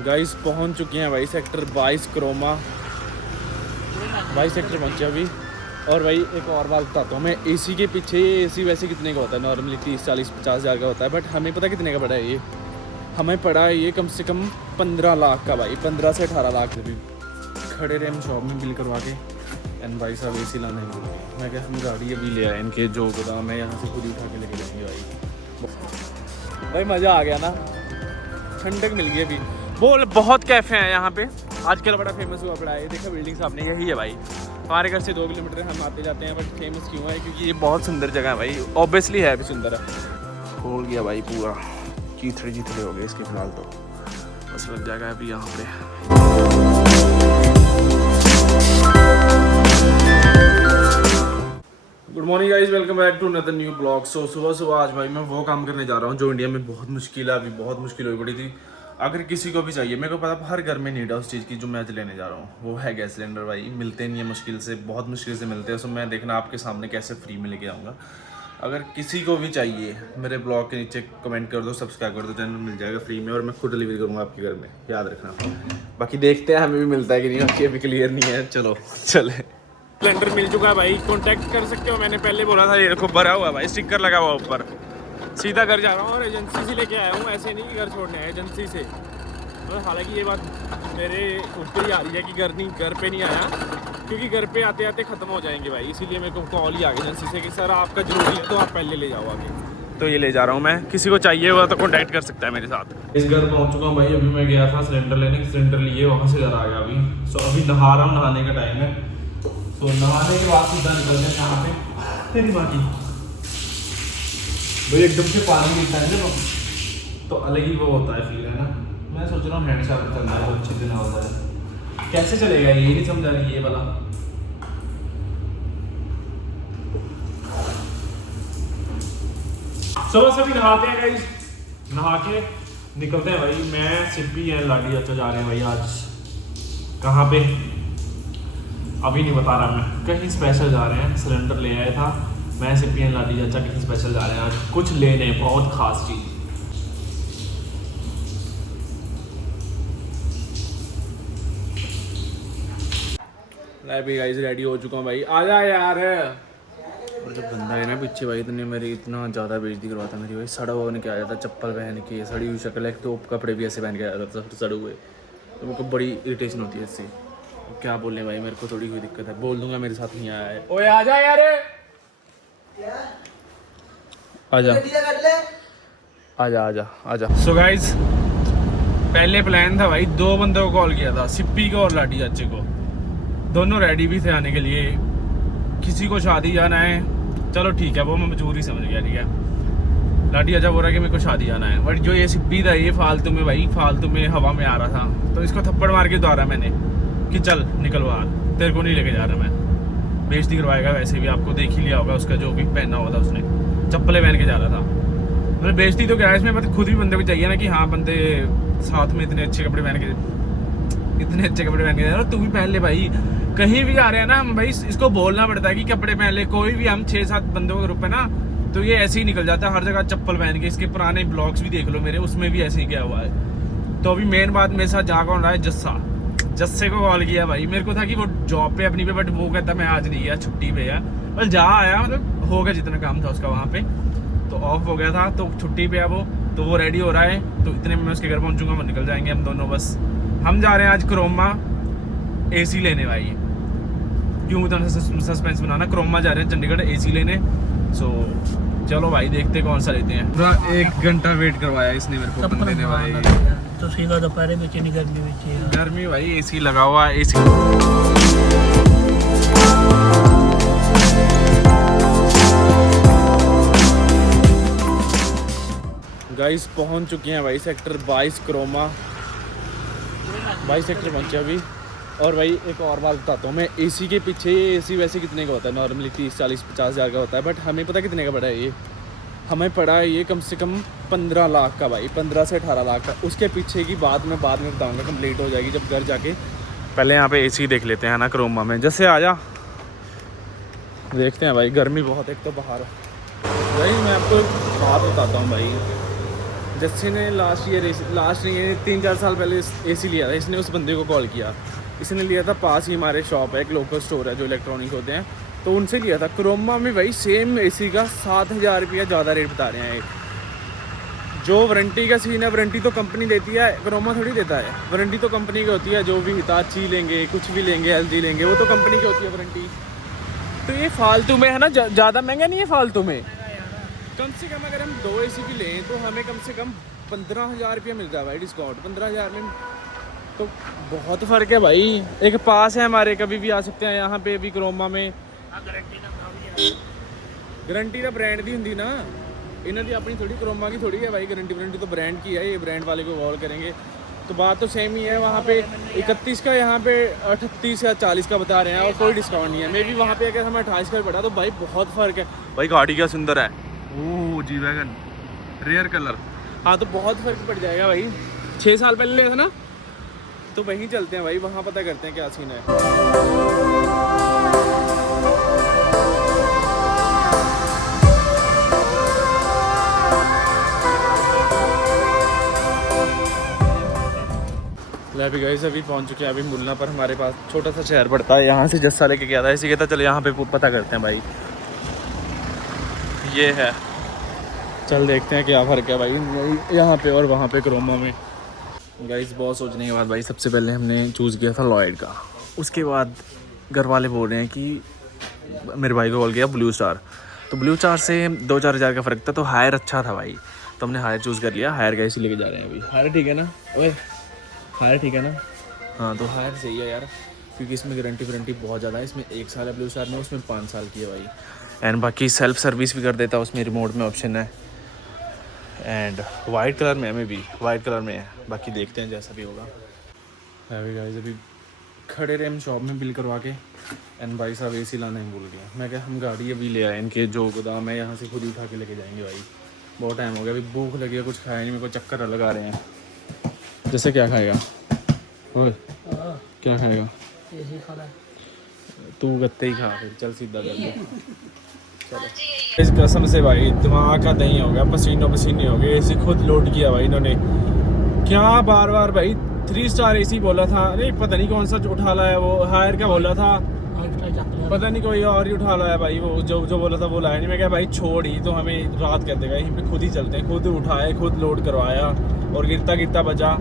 Guys पहुंच चुके हैं भाई सेक्टर 22 क्रोमा 22 सेक्टर पहुंचे अभी। और भाई एक और बात बताता हूँ मैं, एसी के पीछे ये एसी वैसे कितने का होता है, नॉर्मली 30-40-50 हज़ार का होता है, बट हमें पता कितने का पड़ा है ये। हमें पड़ा है ये कम से कम 15 लाख का भाई, 15 से 18 लाख से भी। खड़े रहे हम शॉप में बिल करवा के, एंड भाई साहब एसी लाने हैं। मैं क्या, हम गाड़ी अभी ले आए, इनके जो गोदाम है यहाँ से पूरी उठा के लेके जाएंगे भाई मज़ा आ गया ना, ठंडक मिल गई अभी। बोल बहुत कैफ़े हैं यहाँ पे आजकल, बड़ा फेमस हुआ पड़ा है। देखा बिल्डिंग सामने यही है भाई, हमारे घर से 2 किलोमीटर हम आते जाते हैं, बट फेमस क्यों है क्योंकि ये बहुत सुंदर जगह है भाई, ऑब्वियसली है भी सुंदर है। खोल गया भाई पूरा, चीथड़े हो गए इसके फिलहाल, तो बस लग जाएगा अभी यहाँ पे। Good morning guys, welcome back to another new blog. So सुबह आज भाई मैं वो काम करने जा रहा हूँ जो इंडिया में बहुत मुश्किल है, अभी बहुत मुश्किल हो पड़ी थी। अगर किसी को भी चाहिए, मेरे को पता हर घर में नीड है उस चीज़ की जो मैं आज लेने जा रहा हूँ, वो है गैस सिलेंडर। भाई मिलते नहीं है, मुश्किल से, बहुत मुश्किल से मिलते हैं। सो मैं देखना आपके सामने कैसे फ्री में लेके आऊँगा। अगर किसी को भी चाहिए मेरे ब्लॉग के नीचे कमेंट कर दो, सब्सक्राइब कर दो, चैनल मिल जाएगा फ्री में, और मैं खुद डिलीवरी करूँगा आपके घर में, याद रखना। बाकी देखते हैं हमें भी मिलता है कि नहीं, बाकी अभी क्लियर नहीं है। चलो चले। सिलेंडर मिल चुका है भाई, कांटेक्ट कर सकते हो। मैंने पहले बोला था, ये देखो भरा हुआ भाई, स्टिकर लगा हुआ ऊपर। सीधा घर जा रहा हूँ और एजेंसी से लेके आया हूँ, ऐसे नहीं कि घर छोड़ने है, एजेंसी से। तो हालांकि ये बात मेरे ऊपर ही आ रही है कि घर पे नहीं आया, क्योंकि घर पे आते आते ख़त्म हो जाएंगे भाई, इसीलिए मेरे को कॉल ही आ गई एजेंसी से कि सर आपका जरूरी है तो आप पहले ले जाओ आगे। तो ये ले जा रहा हूँ मैं, किसी को चाहिए हुआ तो कॉन्टैक्ट कर सकता है मेरे साथ। इस घर पहुँच चुका हूँ भाई, अभी मैं गया था सिलेंडर लेने, सिलेंडर लिए, वहाँ से घर आ गया अभी। सो अभी नहा रहा हूँ, नहाने का टाइम है। तो नहाने के बाद सीधा निकलते हैं यहाँ पे। तेरी बाकी भाई एकदम से पानी मिलता है ना तो अलग ही वो होता है फील, है ना। मैं सोच रहा हूँ हैंड शावर करना है, अच्छे दिन होता है। कैसे चलेगा ये नहीं समझ आ रही, ये वाला। सुबह सभी नहाते हैं गाइस, नहा के निकलते हैं भाई। मैं सिप्पी है, लाडी अच्छा जा रहे हैं भाई आज। कहाँ पे अभी नहीं बता रहा, मैं कहीं स्पेशल जा रहे हैं। सिलेंडर ले आया था मैं, सिप्पी एंड लाडी चाचा कहीं स्पेशल जा रहे हैं आज, कुछ लेने, बहुत खास चीज़। मैं भी गाइस रेडी हो चुका हूँ भाई, आजा यार। और जब बंदा है ना पीछे भाई, इतना ज़्यादा बेइज्जती करवाता मेरी भाई। सड़ा हुआ के आया था, चप्पल पहन के, सड़ी हुई शक्ल है, तो कपड़े भी ऐसे पहन के आया था सड़े हुए, तो मेरे को बड़ी इरिटेशन होती है इससे। क्या बोलने भाई, मेरे को थोड़ी कोई दिक्कत है, बोल दूंगा मेरे साथ नहीं आया है। ओए आजा यार, आजा आजा आजा आजा। सो गाइस पहले प्लान था भाई, 2 बंदों को कॉल किया था, सिप्पी को और लाडी चाचे को, दोनों रेडी भी थे आने के लिए। किसी को शादी जाना है, चलो ठीक है, वो मैं मजबूरी समझ गया, ठीक है। लाडी चाचा बोल रहा है कि मेरे को शादी जाना है, बट जो ये सिप्पी था ये फालतू में भाई, फालतू में हवा में आ रहा था, तो इसको थप्पड़ मार के उतारा मैंने कि चल निकल बाहर, तेरे को नहीं लेके जा रहा मैं। बेइज्जती करवाएगा, वैसे भी आपको देख ही लिया होगा उसका जो भी पहना हुआ था, उसने चप्पलें पहन के जा रहा था। मतलब बेइज्जती तो क्या है इसमें, मतलब खुद भी बंदे को चाहिए ना कि हाँ बंदे साथ में इतने अच्छे कपड़े पहन के जा रहे, तू भी पहन ले भाई। कहीं भी आ रहे हैं ना हम भाई, इसको बोलना पड़ता है कि कपड़े पहन ले। कोई भी हम 6-7 बंदों का ग्रुप है ना, तो ये ऐसे ही निकल जाता है हर जगह चप्पल पहन के। इसके पुराने ब्लॉग्स भी देख लो मेरे, उसमें भी ऐसे ही किया हुआ है। तो अभी मेन बात मेरे साथ जा कौन रहा है, जस्से को कॉल किया भाई। मेरे को था कि वो जॉब पे अपनी पे, बट वो कहता मैं आज नहीं गया, छुट्टी पे है। बस जा आया, मतलब हो गया जितना काम था उसका वहाँ पे, तो ऑफ हो गया था, तो छुट्टी पे है वो। तो वो रेडी हो रहा है, तो इतने में मैं उसके घर पहुँचूंगा, वो निकल जाएंगे हम दोनों। बस हम जा रहे हैं आज क्रोमा एसी लेने भाई। क्यों उतना सस्पेंस बनाना, क्रोमा जा रहे हैं चंडीगढ़ एसी लेने। सो चलो भाई देखते कौन सा लेते हैं। पूरा 1 घंटा वेट करवाया इसने मेरे को बंदे ने भाई, तो सीधा दोपहर में चीनी गर्मी भाई, एसी लगा हुआ है। एसी गाइस पहुंच चुके हैं भाई सेक्टर 22 क्रोमा 22 सेक्टर पहुंचे अभी। और भाई एक और बात बताता हूँ मैं, एसी के पीछे ये एसी वैसे कितने का होता है, नॉर्मली 30-40-50 हज़ार का होता है, बट हमें पता कितने का पड़ा है ये। हमें पड़ा है ये कम से कम 15 लाख का भाई, 15 से 18 लाख का। उसके पीछे की बात मैं बाद में बताऊँगा, कंप्लीट हो जाएगी जब घर जाके। पहले यहाँ पे एसी देख लेते हैं ना क्रोमा में। जैसे आजा देखते हैं भाई, गर्मी बहुत, एक तो बाहर भाई। मैं आपको एक बात बताता हूँ भाई, जस्सी ने लास्ट नहीं 3-4 साल पहले AC लिया था। इसने उस बंदे को कॉल किया, इसने लिया था पास ही हमारे शॉप है, एक लोकल स्टोर है जो इलेक्ट्रॉनिक होते हैं, तो उनसे लिया था। क्रोमा में भाई सेम AC का 7,000 रुपया ज़्यादा रेट बता रहे हैं। जो वारंटी का सीन है, वारंटी तो कंपनी देती है, क्रोमा थोड़ी देता है। वारंटी तो कंपनी की होती है, जो भी हिताची लेंगे, कुछ भी लेंगे, LG लेंगे, वो तो कंपनी की होती है वारंटी। तो ये फालतू में है ना, ज़्यादा महंगा नहीं है फालतू में। कम से कम अगर हम 2 AC भी लें तो हमें कम से कम 15,000 रुपया मिल रहा है भाई डिस्काउंट। 15,000 में तो बहुत फ़र्क है भाई। एक पास है हमारे, कभी भी आ सकते हैं यहाँ पे भी क्रोमा में। गारंटी का ब्रांड दी होंगी ना, इन्हों की अपनी थोड़ी, क्रोमा की थोड़ी है भाई गारंटी। वारंटी तो ब्रांड की है, ये ब्रांड वाले को कॉल करेंगे तो बात तो सेम ही है। वहाँ पे 31 का, यहाँ पे 38 या 40 का बता रहे हैं और कोई डिस्काउंट नहीं है। मे भी वहाँ पे अगर हमें 28 का पड़ा तो भाई बहुत फ़र्क है भाई। गाड़ी क्या सुंदर है, ओह जी वैगन रेयर कलर। हाँ तो बहुत फ़र्क पड़ जाएगा भाई। 6 साल पहले लिया था ना, तो वहीं चलते हैं भाई, वहाँ पता करते हैं क्या सीन है। अभी गाइस अभी पहुंच चुके हैं, अभी मुल्ला पर हमारे पास छोटा सा शहर पड़ता है, यहाँ से जस्सा लेके गया था। इसी कहता चलो यहाँ पे पता करते हैं भाई। ये है, चल देखते हैं क्या फ़र्क है भाई यहाँ पे और वहाँ पे क्रोमा में। गाइस बहुत सोचने के बाद भाई सबसे पहले हमने चूज़ किया था लॉयड का। उसके बाद घर वाले बोल रहे हैं कि मेरे भाई को कॉल किया ब्लू स्टार, तो ब्लू स्टार से 2-4 हज़ार का फ़र्क था, तो हायर अच्छा था भाई, तो हमने हायर चूज़ कर लिया। हायर का इसी लेके जा रहे हैं अभी। हायर ठीक है ना ओए, हायर ठीक है ना? हाँ तो हायर सही है यार, क्योंकि इसमें गारंटी बहुत ज़्यादा है। इसमें 1 साल है ब्लू स्टार में, उसमें 5 साल की है भाई। एंड बाकी सेल्फ सर्विस भी कर देता है, उसमें रिमोट में ऑप्शन है। एंड वाइट कलर में हमें भी वाइट कलर में है, बाकी देखते हैं जैसा भी होगा। अभी गाइस अभी खड़े रहे हम शॉप में बिल करवा के, एंड भाई साहब AC लाना ही भूल गया। मैं क्या, हम गाड़ी अभी ले आए, इनके जो गोदाम है यहाँ से खुद ही उठा के लेके जाएंगे भाई। बहुत टाइम हो गया, अभी भूख लगी है, कुछ खाया नहीं, मेरे को चक्कर अलग आ रहे हैं। जैसे क्या खाएगा ओए, क्या खाएगा? तू गत्ते ही खा, फिर चल सीधा कर ले। चलो इस कसम से भाई दिमाग का दही हो गया, पसीने हो गए। AC खुद लोड किया भाई इन्होंने, क्या बार बार भाई 3 स्टार AC बोला था, अरे पता नहीं कौन सा उठा लाया वो। हायर का बोला था, पता नहीं कोई और ही उठा लाया भाई। वो जो बोला था वो लाया नहीं। मैं क्या भाई छोड़ ही, तो हमें रात कर देगा, यहीं पे खुद ही चलते हैं। खुद उठाए, खुद लोड करवाया और गिरता बचा।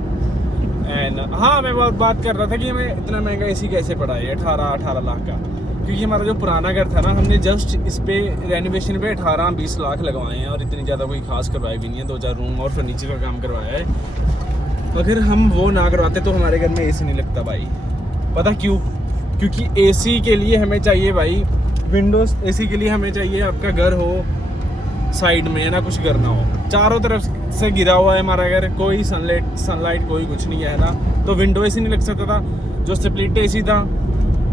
एंड हाँ मैं बात कर रहा था कि हमें इतना महंगा AC कैसे पड़ा है 18 लाख का, क्योंकि हमारा जो पुराना घर था ना, हमने जस्ट इस पे रेनोवेशन पे 18-20 लाख लगवाए हैं और इतनी ज़्यादा कोई खास करवाए भी नहीं है। 2-4 रूम और फर्नीचर का काम करवाया है। अगर हम वो ना करवाते तो हमारे घर में AC नहीं लगता भाई। पता क्यों? क्योंकि AC के लिए हमें चाहिए भाई विंडोज़, AC के लिए हमें चाहिए आपका घर हो साइड में, ना कुछ करना हो। चारों तरफ से गिरा हुआ है हमारा घर, कोई सनलाइट कोई कुछ नहीं है ना, तो विंडो AC नहीं लग सकता था। जो स्प्लिट AC था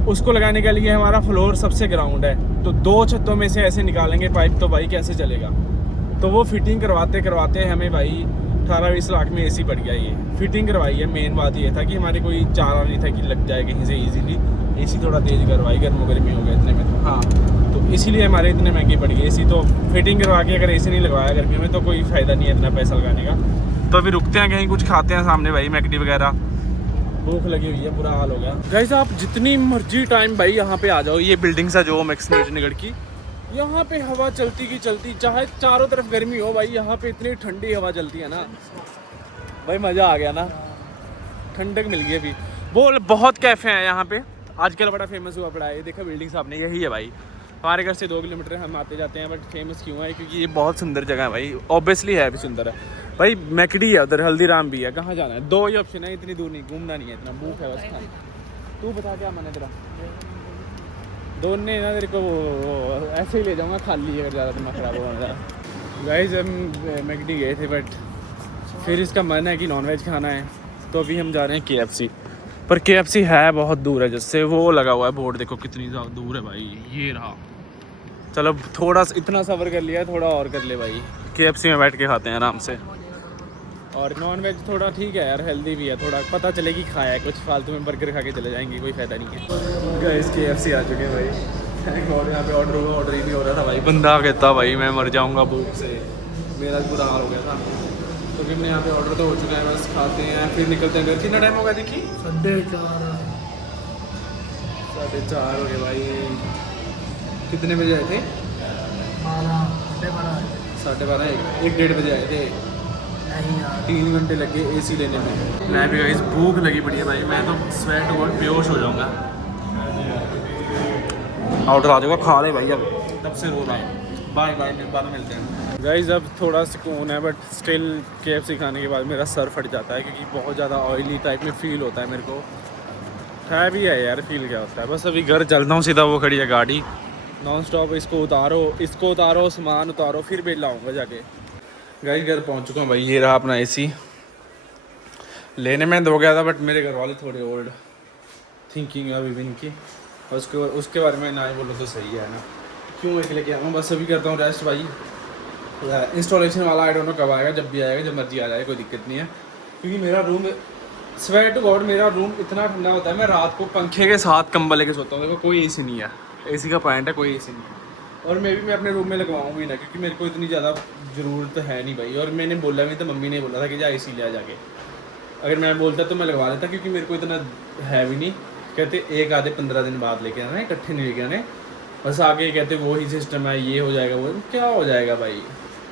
उसको लगाने के लिए हमारा फ्लोर सबसे ग्राउंड है, तो 2 छतों में से ऐसे निकालेंगे पाइप तो भाई कैसे चलेगा। तो वो फिटिंग करवाते हमें भाई 18-20 लाख में AC पड़ गया। ये फिटिंग करवाई है, मेन बात ये था कि हमारे कोई चारा नहीं था कि लग जाए कहीं से ईजीली। AC थोड़ा तेज़ करवाई, गर्मी हो गया इतने में तो। हाँ तो इसीलिए हमारे इतने महंगी पड़ गई AC। तो फिटिंग करवा के अगर AC नहीं लगवाया गर्मी में तो कोई फ़ायदा नहीं है इतना पैसा लगाने का। तो अभी रुकते हैं कहीं, कुछ खाते हैं सामने भाई, मैकडी वगैरह। भूख लगी हुई है, बुरा हाल हो गया। गाइस आप जितनी मर्जी टाइम भाई यहाँ पे आ जाओ, ये बिल्डिंग सा जो मैक्स नगर की, यहाँ पे हवा चलती की चलती, चाहे चारों तरफ गर्मी हो भाई, यहाँ पे इतनी ठंडी हवा चलती है ना भाई, मज़ा आ गया ना, ठंडक मिल गई। अभी बोल बहुत कैफ़े हैं यहाँ पे आजकल, बड़ा फेमस हुआ पड़ा है। ये देखो बिल्डिंग सामने यही है भाई, हमारे घर से 2 किलोमीटर हम आते जाते हैं। बट फेमस क्यों है? क्योंकि ये बहुत सुंदर जगह है भाई, ऑब्वियसली है भी सुंदर है भाई। मैकडी है उधर, हल्दीराम भी है, कहाँ जाना है? 2 ही ऑप्शन है, इतनी दूर नहीं, घूमना नहीं है इतना, भूख है बस खाने। तू बता क्या मन है तेरा? दोनों ना तेरे को वो ऐसे ही ले जाऊँगा खाली, अगर ज़्यादा दिमाग ख़राब होगा। गाइस हम मैकडी गए थे, बट फिर इसका मन है कि नॉनवेज खाना है, तो अभी हम जा रहे हैं KFC। पर KFC है बहुत दूर है, जिससे वो लगा हुआ है बोर्ड, देखो कितनी ज़्यादा दूर है भाई। ये रहा, चलो थोड़ा इतना सफ़र कर लिया है, थोड़ा और कर ले भाई। KFC में बैठ के खाते हैं आराम से। और नॉन वेज थोड़ा ठीक है यार, हेल्दी भी है, थोड़ा पता चले कि खाया है, कुछ फालतू में बर्गर खा के चले जाएंगे, कोई फ़ायदा नहीं है। गाइस KFC आ चुके हैं भाई, और यहाँ पे ऑर्डर ही नहीं हो रहा था भाई। बंदा कहता भाई मैं मर जाऊँगा भूख से, मेरा बुरा हाल हो गया था। क्योंकि हमने यहाँ पे ऑर्डर तो हो चुका है, बस खाते हैं फिर निकलते हैं घर। कितना टाइम हो गया देखिए? 4:30। 4:30 हो गए भाई। कितने बजे आए थे? 12:30। 12:30 1-1:30 बजे आए थे। नहीं यार, 3 घंटे लगे एसी लेने में। मैं भी गाइस भूख लगी पड़ी है भाई, मैं तो स्वेट हुआ बेहोश हो जाऊंगा। ऑर्डर आ जाएगा, खा ले भाई अब, तब से रो रहा है। बाय बाय, बाद में मिलते हैं गाइस। अब थोड़ा सुकून है, बट स्टिल KFC खाने के बाद मेरा सर फट जाता है क्योंकि बहुत ज़्यादा ऑयली टाइप में फील होता है मेरे को। है भी है यार, फील क्या होता है। बस अभी घर चलता हूँ सीधा, वो खड़ी है गाड़ी नॉन स्टॉप, इसको उतारो सामान उतारो, फिर बिल लाऊंगा जाके। गाइस घर पहुँच चुका हूँ भाई, ये रहा अपना AC। लेने में दो गया था, बट मेरे घर वाले थोड़े ओल्ड थिंकिंग है विभिन्न की, और उसके बारे में ना ही बोलो तो सही है ना, क्यों एक लेके आऊँ। बस अभी करता हूँ रेस्ट भाई। इंस्टॉलेशन वाला आई डोंट नो कब आएगा, जब भी आएगा, जब मर्जी आ जाए, कोई दिक्कत नहीं है। क्योंकि मेरा रूम, स्वेट टू गॉड, मेरा रूम इतना ठंडा होता है, मैं रात को पंखे के साथ कंबल लेके सोता हूँ। देखो कोई AC नहीं है, AC का पॉइंट है, कोई AC नहीं है। और मैं अपने रूम में लगवाऊँ भी ना, क्योंकि मेरे को इतनी ज़्यादा ज़रूरत है नहीं भाई। और मैंने बोला भी, तो मम्मी ने बोला था कि जा AC ले आ जाके। अगर मैं बोलता तो मैं लगवा लेता, क्योंकि मेरे को इतना है भी नहीं। कहते एक आधे 15 दिन बाद लेके आना है, इकट्ठे नहीं लेके आने। बस आगे कहते वो ही सिस्टम है, ये हो जाएगा, वो क्या हो जाएगा भाई।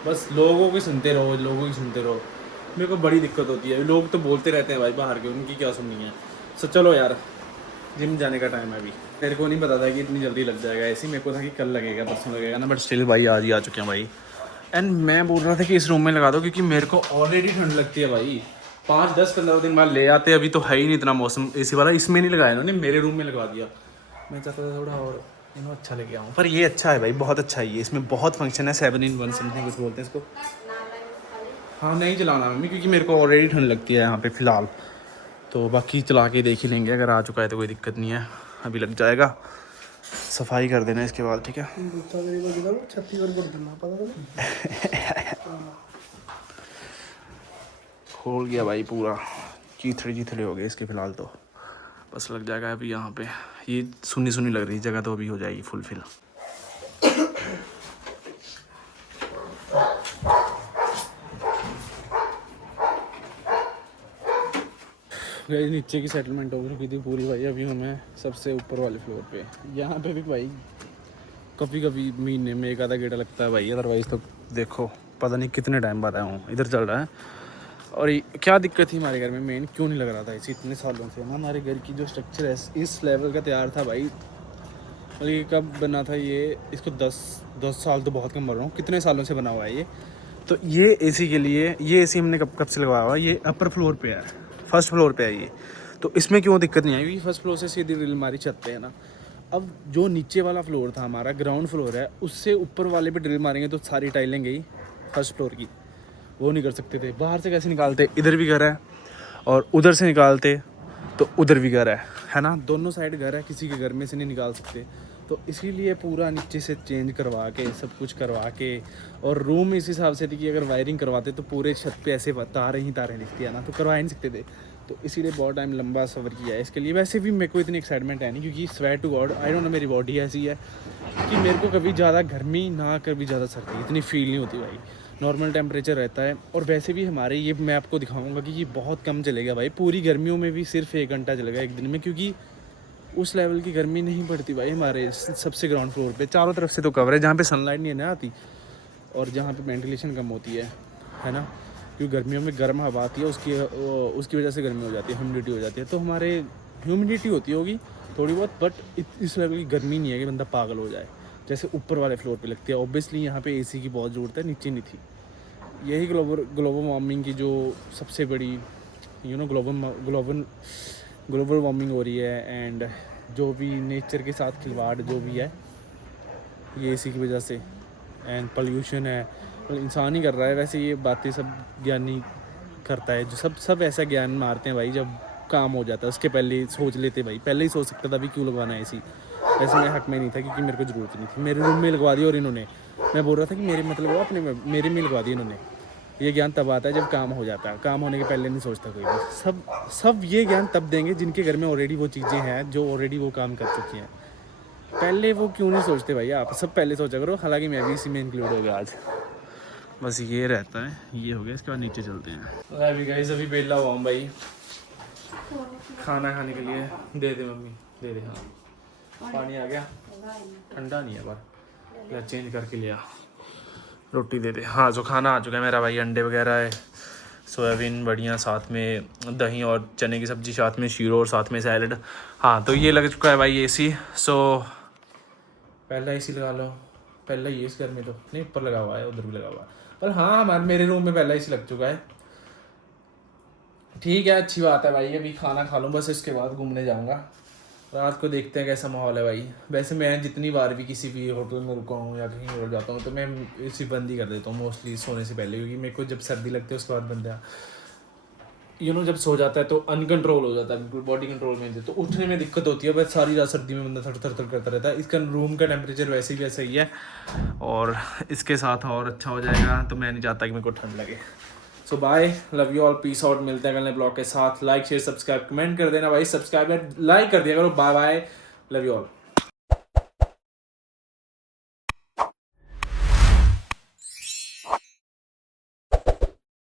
बस लोगों की सुनते रहो, लोगों की सुनते रहो। मेरे को बड़ी दिक्कत होती है, लोग तो बोलते रहते हैं भाई बाहर के, उनकी क्या सुननी है। सो चलो यार, जिम जाने का टाइम है अभी। मेरे को नहीं पता था कि इतनी जल्दी लग जाएगा ऐसे, मेरे को था कि कल लगेगा, परसों लगेगा ना, बट स्टिल भाई आज ही आ चुके हैं भाई। एंड मैं बोल रहा था कि इस रूम में लगा दो, क्योंकि मेरे को ऑलरेडी ठंड लगती है भाई। 5, 10, 15 दिन बाद ले आते, अभी तो है ही नहीं इतना मौसम AC वाला। इसमें नहीं लगाया इन्होंने, मेरे रूम में लगवा दिया। मैं चाहता था थोड़ा और अच्छा लेके आऊँ, पर ये अच्छा है भाई, बहुत अच्छा है ये। इसमें बहुत फंक्शन है, 7-in-1 समथिंग कुछ बोलते हैं इसको। हाँ नहीं चलाना मम्मी, क्योंकि मेरे को ऑलरेडी ठंड लगती है यहाँ पे फ़िलहाल। तो बाकी चला के देख ही लेंगे, अगर आ चुका है तो कोई दिक्कत नहीं है, अभी लग जाएगा। सफाई कर देना इसके बाद, ठीक है। खोल गया भाई पूरा, चीथड़े हो गए इसके फ़िलहाल तो। बस लग जाएगा अभी यहाँ पे। ये सुनी सुनी लग रही जगह, तो अभी हो जाएगी फुलफिल। गई नीचे की सेटलमेंट हो चुकी थी पूरी भाई। अभी हमें सबसे ऊपर वाले फ्लोर पे, यहाँ पे भी भाई कभी कभी महीने में एक आधा गेड़ा लगता है भाई, अदरवाइज़ तो देखो पता नहीं कितने टाइम बाद आया हूँ, इधर चल रहा है। और क्या दिक्कत थी हमारे घर में, मेन क्यों नहीं लग रहा था इसी इतने सालों से ना। हमारे घर की जो स्ट्रक्चर है इस लेवल का तैयार था भाई। और ये कब बना था ये, इसको 10 साल तो बहुत कम बोल रहा हूँ, कितने सालों से बना हुआ है ये। तो ये AC के लिए, ये AC हमने कब से लगवाया हुआ है, ये अपर फ्लोर पे है, फर्स्ट फ्लोर पे है ये। तो इसमें क्यों दिक्कत नहीं आई, क्योंकि फर्स्ट फ्लोर से सीधी ड्रिल हमारी छत पे है ना। अब जो नीचे वाला फ्लोर था हमारा, ग्राउंड फ्लोर है, उससे ऊपर वाले पे ड्रिल मारेंगे तो सारी टाइलें गई फर्स्ट फ्लोर की, वो नहीं कर सकते थे। बाहर से कैसे निकालते, इधर भी घर है और उधर से निकालते तो उधर भी घर है ना, दोनों साइड घर है, किसी के घर में से नहीं निकाल सकते। तो इसीलिए पूरा नीचे से चेंज करवा के, सब कुछ करवा के, और रूम इस हिसाब से थी कि अगर वायरिंग करवाते तो पूरे छत पे ऐसे तारें दिखती है ना, तो करवा ही नहीं सकते थे। तो इसीलिए बहुत टाइम लंबा सफ़र किया है इसके लिए। वैसे भी मेरे को इतनी एक्साइटमेंट है नहीं, क्योंकि swear to God I don't know, मेरी बॉडी ऐसी है कि मेरे को कभी ज़्यादा गर्मी ना कभी ज़्यादा सर्दी इतनी फील नहीं होती भाई। नॉर्मल टेम्परेचर रहता है। और वैसे भी हमारे ये, मैं आपको दिखाऊंगा कि ये बहुत कम चलेगा भाई, पूरी गर्मियों में भी सिर्फ 1 घंटा चलेगा एक दिन में, क्योंकि उस लेवल की गर्मी नहीं पड़ती भाई हमारे सबसे ग्राउंड फ्लोर पे। चारों तरफ से तो कवर है, जहाँ पे सनलाइट नहीं ना आती और जहाँ पे वेंटिलेशन कम होती है ना, क्योंकि गर्मियों में गर्म हवा आती है, उसकी वजह से गर्मी हो जाती है, ह्यूमिडिटी हो जाती है। तो हमारे ह्यूमिडिटी होती होगी थोड़ी बहुत, बट इस लेवल की गर्मी नहीं है कि बंदा पागल हो जाए, जैसे ऊपर वाले फ्लोर पे लगती है। ऑब्वियसली यहाँ पे AC की बहुत ज़रूरत है, नीचे नहीं थी। यही ग्लोबल वार्मिंग की जो सबसे बड़ी ग्लोबल वार्मिंग हो रही है। एंड जो भी नेचर के साथ खिलवाड़ जो भी है, ये AC की वजह से। एंड पोल्यूशन है, तो इंसान ही कर रहा है। वैसे ये बातें सब ज्ञानी करता है, जो सब ऐसा ज्ञान मारते हैं भाई जब काम हो जाता है, उसके पहले सोच लेते भाई, पहले ही सोच सकता था भी क्यों लगवाना है AC। वैसे मैं हक में नहीं था, क्योंकि मेरे को ज़रूरत नहीं थी। मेरे रूम में लगवा दी और इन्होंने, मैं बोल रहा था कि मेरे मतलब वो अपने मेरे में लगवा दी इन्होंने। ये ज्ञान तब आता है जब काम हो जाता है, काम होने के पहले नहीं सोचता कोई भी। सब ये ज्ञान तब देंगे जिनके घर में ऑलरेडी वो चीज़ें हैं, जो ऑलरेडी वो काम कर चुकी हैं। पहले वो क्यों नहीं सोचते भाई, आप सब पहले सोचा करो। हालांकि मैं भी इसी में इंक्लूड हो गया आज। बस ये रहता है, ये हो गया, इसके बाद नीचे चलते हैं। अभी गाइस अभी बेला हुआ हूँ भाई खाना खाने के लिए। दे दे मम्मी, दे दे। हाँ पानी आ गया, ठंडा नहीं है पर, या चेंज करके लिया। रोटी दे दे। हाँ जो खाना आ चुका है मेरा भाई, अंडे वगैरह है, सोयाबीन बढ़िया, साथ में दही और चने की सब्ज़ी, साथ में शीरो और साथ में सैलड। हाँ तो ये लग चुका है भाई एसी। सो पहला एसी लगा लो, पहला ही है इस घर में तो नहीं, ऊपर लगा हुआ है, उधर भी लगा हुआ है, पर हाँ हमारे मेरे रूम में पहला एसी लग चुका है। ठीक है, अच्छी बात है भाई। अभी खाना खा लूँ बस, इसके बाद घूमने जाऊँगा। रात को देखते हैं कैसा माहौल है भाई। वैसे मैं जितनी बार भी किसी भी होटल में रुका हूँ या कहीं और जाता हूँ तो मैं इसी बंद ही कर देता हूँ मोस्टली सोने से पहले, क्योंकि मेरे को जब सर्दी लगती है उसके बाद बंदा जब सो जाता है तो अनकंट्रोल हो जाता है, बिल्कुल बॉडी कंट्रोल में, तो उठने में दिक्कत होती है। बस सारी रात सर्दी में बंदा थर थर थर करता रहता है। इसका रूम का टेम्परेचर वैसे ही वैसा ही है और इसके साथ और अच्छा हो जाएगा, तो मैं नहीं चाहता कि मेरे को ठंड लगे। So bye, love you all, peace out. मिलते हैं अगले ब्लॉग के साथ। लाइक शेयर सब्सक्राइब कमेंट कर देना भाई, सब्सक्राइब लाइक कर दिया करो। Bye bye, love you all.